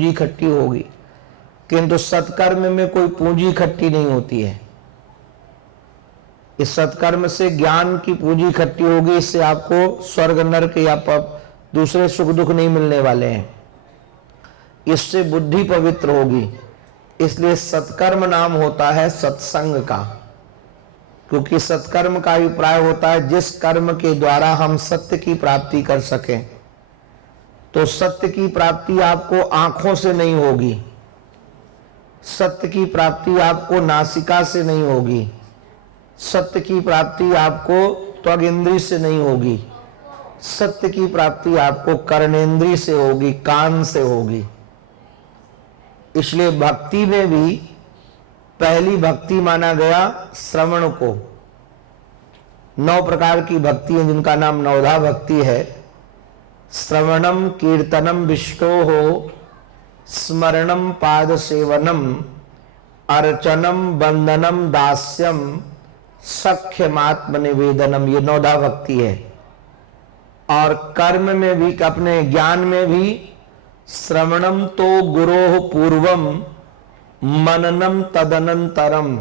पूंजी इकट्ठी होगी, किंतु सत्कर्म में कोई पूंजी इकट्ठी नहीं होती है। इस सत्कर्म से ज्ञान की पूंजी इकट्ठी होगी, इससे आपको स्वर्ग नरक या दूसरे सुख दुख नहीं मिलने वाले हैं। इससे बुद्धि पवित्र होगी। इसलिए सत्कर्म नाम होता है सत्संग का, क्योंकि सत्कर्म का अभिप्राय होता है जिस कर्म के द्वारा हम सत्य की प्राप्ति कर सकें। तो सत्य की प्राप्ति आपको आंखों से नहीं होगी, सत्य की प्राप्ति आपको नासिका से नहीं होगी, सत्य की प्राप्ति आपको त्वग इंद्रिय से नहीं होगी, सत्य की प्राप्ति आपको कर्णेंद्रिय से होगी, कान से होगी। इसलिए भक्ति में भी पहली भक्ति माना गया श्रवण को। 9 प्रकार की भक्ति है जिनका नाम नवधा भक्ति है। श्रवणम कीर्तनम विष्णोः स्मरणम पाद सेवनम अर्चनम वंदनम दास्यम सख्यमात्म निवेदनम, ये 9धा भक्ति है। और कर्म में भी, अपने ज्ञान में भी श्रवणम तो गुरोः पूर्वम मननम तदनंतरम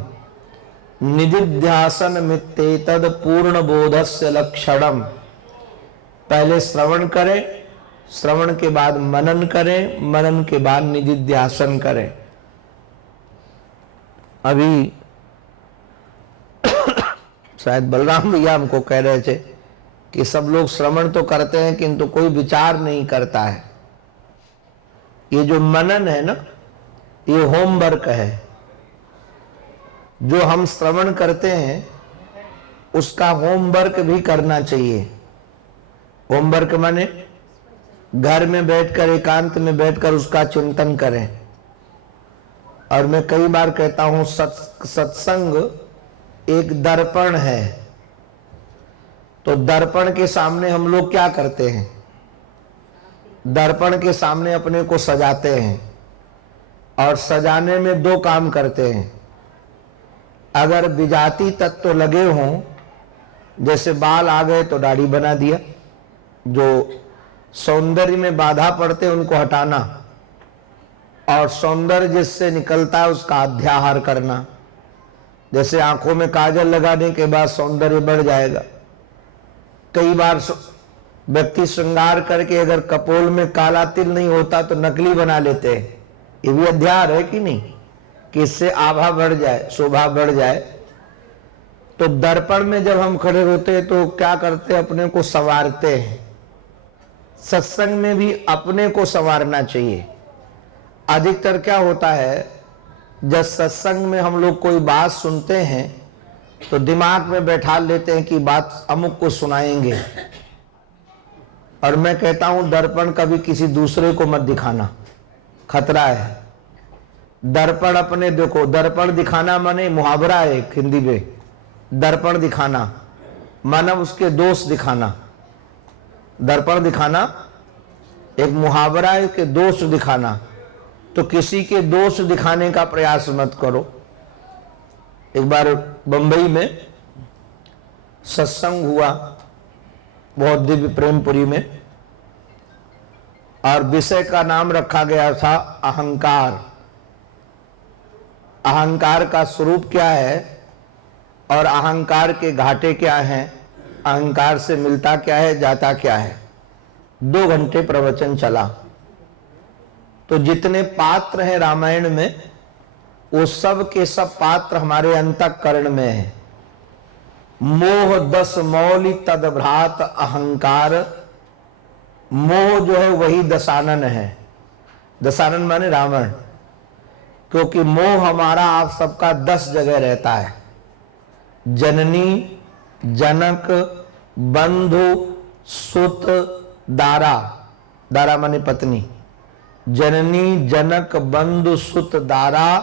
निदिध्यासन मित्तेतद पूर्ण बोधस्य लक्षणम। पहले श्रवण करें, श्रवण के बाद मनन करें, मनन के बाद निदिध्यासन करें। अभी शायद बलराम भैया हमको कह रहे थे कि सब लोग श्रवण तो करते हैं किंतु कोई विचार नहीं करता है। ये जो मनन है ना, ये होमवर्क है। जो हम श्रवण करते हैं उसका होमवर्क भी करना चाहिए। होमवर्क माने घर में बैठकर, एकांत में बैठकर उसका चिंतन करें। और मैं कई बार कहता हूं, सत्संग एक दर्पण है। तो दर्पण के सामने हम लोग क्या करते हैं? दर्पण के सामने अपने को सजाते हैं, और सजाने में 2 काम करते हैं। अगर विजाती तत्व लगे हों, जैसे बाल आ गए तो दाढ़ी बना दिया, जो सौंदर्य में बाधा पड़ते उनको हटाना, और सौंदर्य जिससे निकलता है उसका अध्याहार करना। जैसे आंखों में काजल लगाने के बाद सौंदर्य बढ़ जाएगा। कई बार व्यक्ति श्रृंगार करके अगर कपोल में काला तिल नहीं होता तो नकली बना लेते हैं। ये भी अध्याहार है कि नहीं, कि इससे आभा बढ़ जाए, शोभा बढ़ जाए। तो दर्पण में जब हम खड़े होते हैं तो क्या करते हैं? अपने को संवारते हैं। सत्संग में भी अपने को संवारना चाहिए। अधिकतर क्या होता है, जब सत्संग में हम लोग कोई बात सुनते हैं तो दिमाग में बैठा लेते हैं कि बात अमुक को सुनाएंगे। और मैं कहता हूं दर्पण कभी किसी दूसरे को मत दिखाना, खतरा है। दर्पण अपने देखो, दर्पण दिखाना माने मुहावरा है एक हिंदी में। दर्पण दिखाना माना उसके दोष दिखाना। दर्पण दिखाना एक मुहावरा है कि दोष दिखाना। तो किसी के दोष दिखाने का प्रयास मत करो। एक बार बंबई में सत्संग हुआ, बहुत दिव्य प्रेमपुरी में, और विषय का नाम रखा गया था अहंकार। अहंकार का स्वरूप क्या है और अहंकार के घाटे क्या हैं, अहंकार से मिलता क्या है, जाता क्या है। 2 घंटे प्रवचन चला। तो जितने पात्र हैं रामायण में, वो सब के सब पात्र हमारे अंतःकरण में है। मोह 10 मौलि तद भ्रात अहंकार। मोह जो है वही दशानन है। दशानन माने रावण। क्योंकि मोह हमारा आप सबका 10 जगह रहता है। जननी, जनक, बंधु, सुत, दारा। दारा माने पत्नी। जननी, जनक, बंधु, सुत, दारा,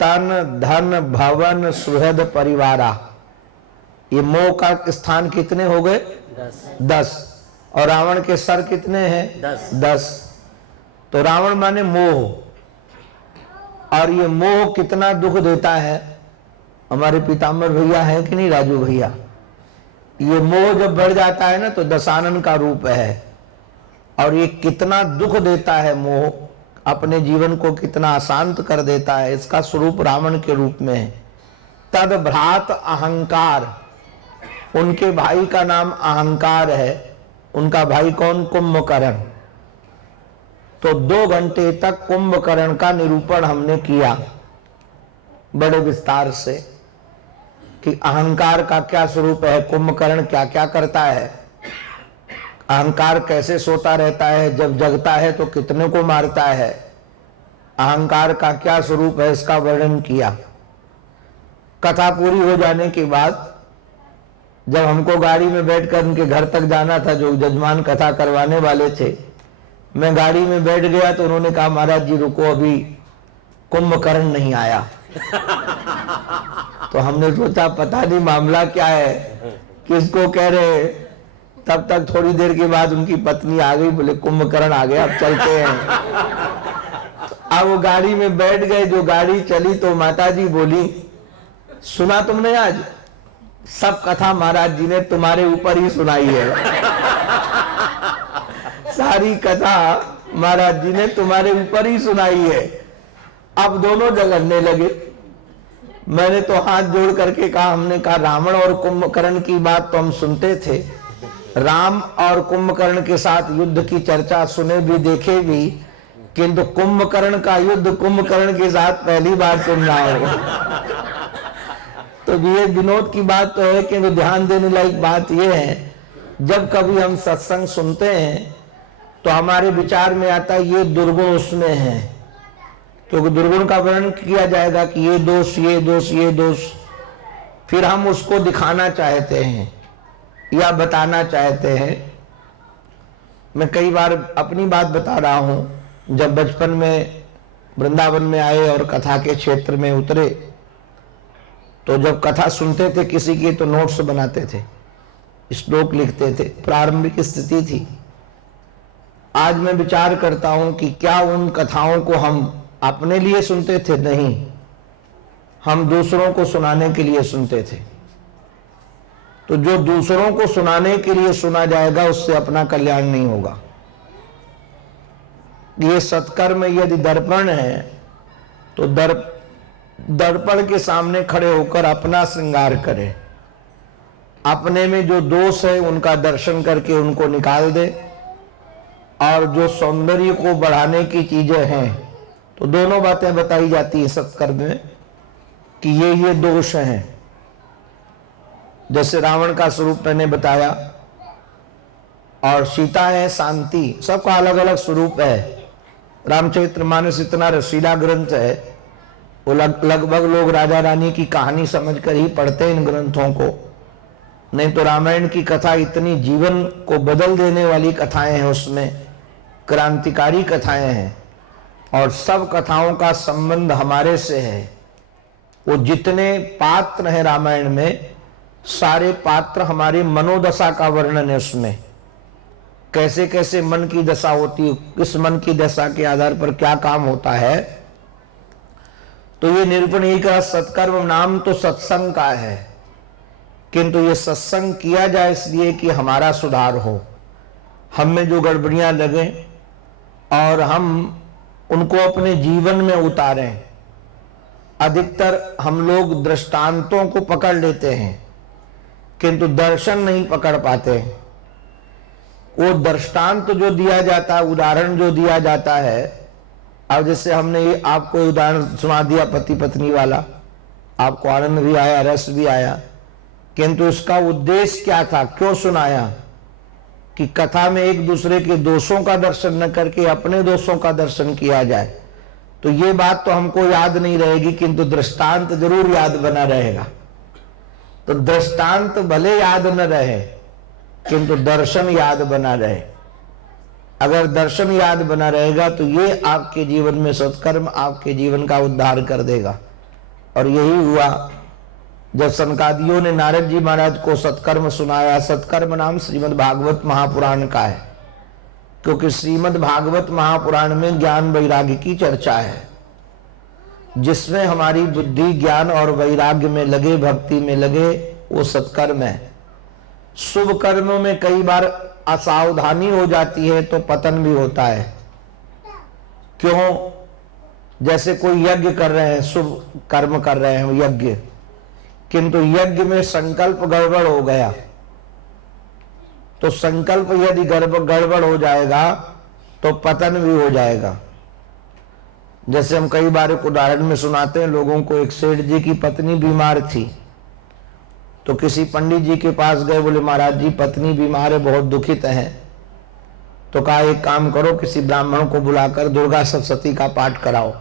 तन, धन, भवन, सुहृद, परिवारा। ये मोह का स्थान कितने हो गए? 10। और रावण के सर कितने हैं? 10। तो रावण माने मोह। और ये मोह कितना दुख देता है। हमारे पीताम्बर भैया है कि नहीं, राजू भैया, ये मोह जब बढ़ जाता है ना तो दशानन का रूप है। और ये कितना दुख देता है मोह। अपने जीवन को कितना अशांत कर देता है, इसका स्वरूप रावण के रूप में है। तद भ्रात अहंकार, उनके भाई का नाम अहंकार है। उनका भाई कौन? कुंभकर्ण। तो 2 घंटे तक कुंभकर्ण का निरूपण हमने किया बड़े विस्तार से कि अहंकार का क्या स्वरूप है, कुंभकर्ण क्या क्या करता है, अहंकार कैसे सोता रहता है, जब जगता है तो कितने को मारता है, अहंकार का क्या स्वरूप है, इसका वर्णन किया। कथा पूरी हो जाने के बाद जब हमको गाड़ी में बैठकर उनके घर तक जाना था, जो जजमान कथा करवाने वाले थे, मैं गाड़ी में बैठ गया तो उन्होंने कहा महाराज जी रुको, अभी कुंभकर्ण नहीं आया। तो हमने सोचा पता नहीं मामला क्या है, किसको कह रहे। तब तक थोड़ी देर के बाद उनकी पत्नी आ गई, बोले कुंभकर्ण आ गया, अब चलते हैं। अब वो गाड़ी में बैठ गए, जो गाड़ी चली तो माता जी बोली सुना तुमने आज? सब कथा महाराज जी ने तुम्हारे ऊपर ही सुनाई है। सारी कथा महाराज जी ने तुम्हारे ऊपर ही सुनाई है। अब दोनों झगड़ने लगे। मैंने तो हाथ जोड़ करके कहा, हमने कहा रावण और कुंभकर्ण की बात तो हम सुनते थे, राम और कुंभकर्ण के साथ युद्ध की चर्चा सुने भी देखे भी, किंतु कुंभकर्ण का युद्ध कुंभकर्ण के साथ पहली बार सुन रहा हूं। तो ये विनोद की बात तो है, किंतु ध्यान देने लायक बात यह है, जब कभी हम सत्संग सुनते हैं तो हमारे विचार में आता है ये दुर्गुण उसमें है, क्योंकि दुर्गुण का वर्णन किया जाएगा कि ये दोष ये दोष ये दोष, फिर हम उसको दिखाना चाहते हैं या बताना चाहते हैं। मैं कई बार अपनी बात बता रहा हूं, जब बचपन में वृंदावन में आए और कथा के क्षेत्र में उतरे, तो जब कथा सुनते थे किसी की तो नोट्स बनाते थे, श्लोक लिखते थे, प्रारंभिक स्थिति थी। आज मैं विचार करता हूं कि क्या उन कथाओं को हम अपने लिए सुनते थे? नहीं, हम दूसरों को सुनाने के लिए सुनते थे। तो जो दूसरों को सुनाने के लिए सुना जाएगा उससे अपना कल्याण नहीं होगा। ये सत्कर्म यदि दर्पण है तो दर्पण के सामने खड़े होकर अपना श्रृंगार करें, अपने में जो दोष है उनका दर्शन करके उनको निकाल दे, और जो सौंदर्य को बढ़ाने की चीजें हैं तो दोनों बातें बताई जाती है सत्कर्म में कि ये दोष हैं। जैसे रावण का स्वरूप मैंने बताया, और सीता है शांति, सबका अलग अलग स्वरूप है। रामचरितमानस इतना रसीला ग्रंथ है, वो लगभग लोग राजा रानी की कहानी समझकर ही पढ़ते हैं इन ग्रंथों को, नहीं तो रामायण की कथा इतनी जीवन को बदल देने वाली कथाएं हैं, उसमें क्रांतिकारी कथाएं हैं, और सब कथाओं का संबंध हमारे से है। वो जितने पात्र हैं रामायण में, सारे पात्र हमारे मनोदशा का वर्णन है उसमें, कैसे कैसे मन की दशा होती है, किस मन की दशा के आधार पर क्या काम होता है। तो ये निरूपण ही का सत्कर्म नाम तो सत्संग का है, किंतु ये सत्संग किया जाए इसलिए कि हमारा सुधार हो, हम में जो गड़बड़ियां लगे और हम उनको अपने जीवन में उतारें। अधिकतर हम लोग दृष्टांतों को पकड़ लेते हैं किंतु दर्शन नहीं पकड़ पाते। वो दृष्टांत जो दिया जाता है, उदाहरण जो दिया जाता है, अब जैसे हमने आपको उदाहरण सुना दिया पति पत्नी वाला, आपको आनंद भी आया, रस भी आया, किंतु उसका उद्देश्य क्या था, क्यों सुनाया? कि कथा में एक दूसरे के दोषों का दर्शन न करके अपने दोषों का दर्शन किया जाए। तो ये बात तो हमको याद नहीं रहेगी, किंतु दृष्टांत जरूर याद बना रहेगा। तो दृष्टांत भले याद न रहे किंतु दर्शन याद बना रहे। अगर दर्शन याद बना रहेगा तो ये आपके जीवन में सत्कर्म आपके जीवन का उद्धार कर देगा। और यही हुआ जब सनकादियों ने नारद जी महाराज को सत्कर्म सुनाया। सत्कर्म नाम श्रीमद् भागवत महापुराण का है, क्योंकि श्रीमद् भागवत महापुराण में ज्ञान वैराग्य की चर्चा है, जिसमें हमारी बुद्धि ज्ञान और वैराग्य में लगे, भक्ति में लगे, वो सत्कर्म है। शुभ कर्मों में कई बार असावधानी हो जाती है तो पतन भी होता है, क्यों? जैसे कोई यज्ञ कर रहे हैं, शुभ कर्म कर रहे हैं यज्ञ, किंतु यज्ञ में संकल्प गड़बड़ हो गया, तो संकल्प यदि गड़बड़ हो जाएगा तो पतन भी हो जाएगा। जैसे हम कई बार एक उदाहरण में सुनाते हैं लोगों को, एक सेठ जी की पत्नी बीमार थी, तो किसी पंडित जी के पास गए, बोले महाराज जी पत्नी बीमार है, बहुत दुखित है। तो कहा एक काम करो, किसी ब्राह्मण को बुलाकर दुर्गा सप्तशती का पाठ कराओ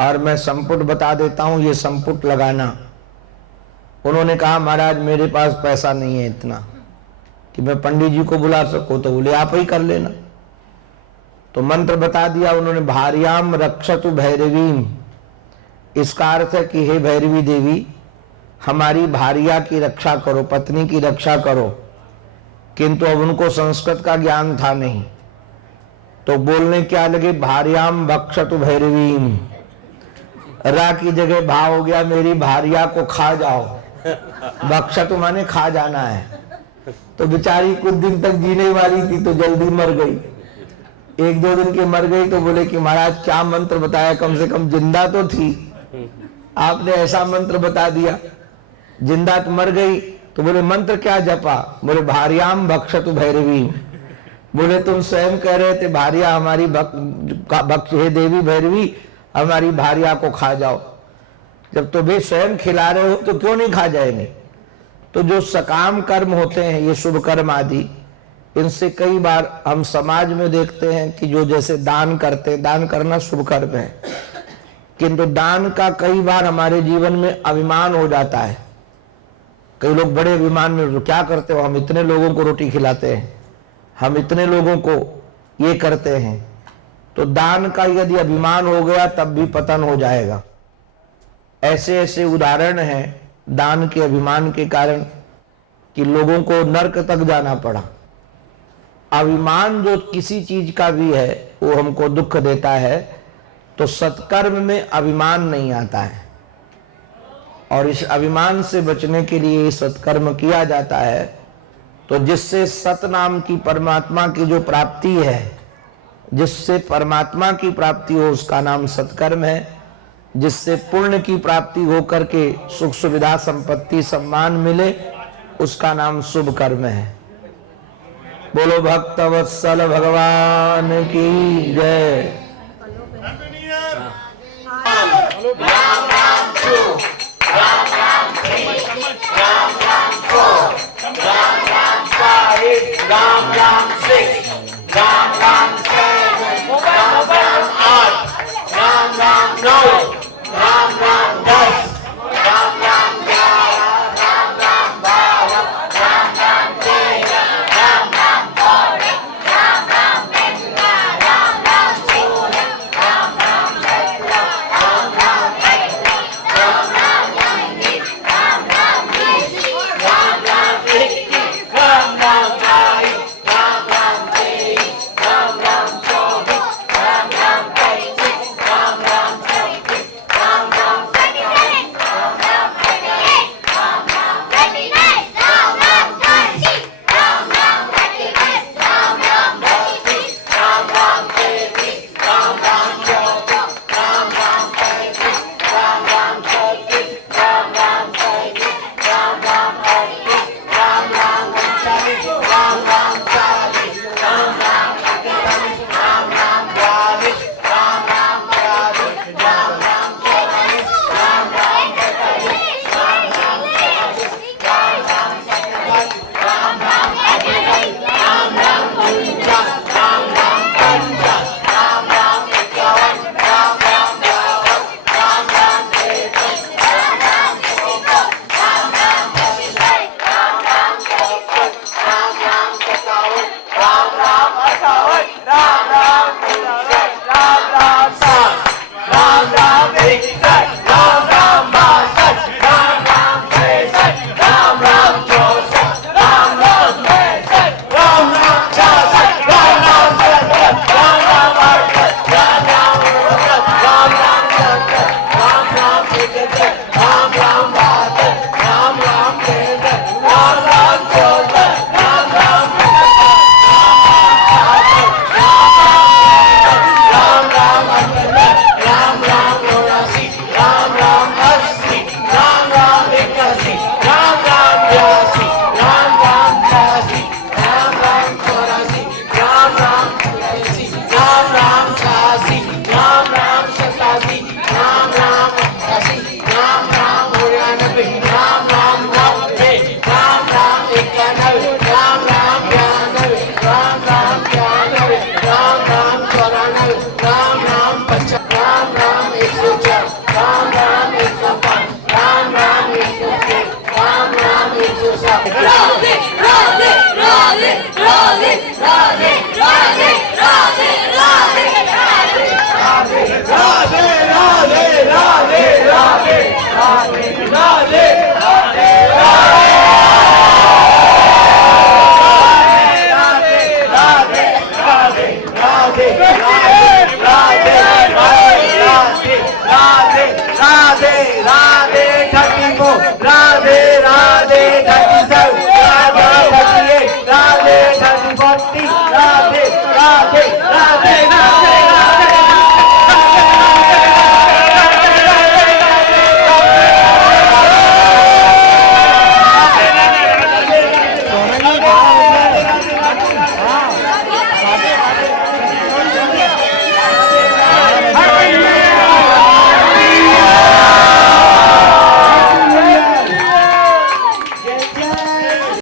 और मैं संपुट बता देता हूं, ये संपुट लगाना। उन्होंने कहा महाराज मेरे पास पैसा नहीं है इतना कि मैं पंडित जी को बुला सकूं, तो बोले आप ही कर लेना। तो मंत्र बता दिया उन्होंने, भार्याम रक्षतु भैरवीम। इसका अर्थ है कि हे भैरवी देवी हमारी भार्या की रक्षा करो, पत्नी की रक्षा करो। किंतु अब उनको संस्कृत का ज्ञान था नहीं, तो बोलने क्या लगे, भार्याम भक्षतु भैरवीम। रा की जगह भा हो गया, मेरी भार्या को खा जाओ। भक्षतु माने खा जाना है। तो बेचारी कुछ दिन तक जीने वाली थी तो जल्दी मर गई। एक दो दिन के मर गई तो बोले कि महाराज क्या मंत्र बताया, कम से कम जिंदा तो थी, आपने ऐसा मंत्र बता दिया, जिंदा तो मर गई। तो बोले मंत्र क्या जपा? बोले भार्याम भक्षतु भैरवी। बोले तुम स्वयं कह रहे थे भार्या हमारी हे देवी भैरवी हमारी भार्या को खा जाओ, जब तुम्हें स्वयं खिला रहे हो तो क्यों नहीं खा जाएंगे? तो जो सकाम कर्म होते हैं, ये शुभ कर्म आदि, इनसे कई बार हम समाज में देखते हैं कि जो जैसे दान करते हैं, दान करना शुभ कर्म है, किंतु दान का कई बार हमारे जीवन में अभिमान हो जाता है। कई लोग बड़े अभिमान में, क्या करते हो, हम इतने लोगों को रोटी खिलाते हैं, हम इतने लोगों को ये करते हैं। तो दान का यदि अभिमान हो गया तब भी पतन हो जाएगा। ऐसे ऐसे उदाहरण हैं दान के अभिमान के कारण कि लोगों को नरक तक जाना पड़ा। अभिमान जो किसी चीज का भी है वो हमको दुख देता है, तो सत्कर्म में अभिमान नहीं आता है, और इस अभिमान से बचने के लिए सत्कर्म किया जाता है। तो जिससे सतनाम की परमात्मा की जो प्राप्ति है, जिससे परमात्मा की प्राप्ति हो उसका नाम सत्कर्म है, जिससे पुण्य की प्राप्ति हो करके सुख सुविधा संपत्ति सम्मान मिले उसका नाम शुभ कर्म है। बोलो भक्तवत्सल भगवान की जय। राम राम 6, राम राम 7, राम राम 8, राम राम 9, राम राम 10, राम राम 11, राम राम 12, राम राम 13, राम राम 14, राम राम 15, राम राम 16, 150 राम राम 104 राम राम 105 राम राम 106 राम राम 107 राधे राधे राधे राधे राधे राधे राधे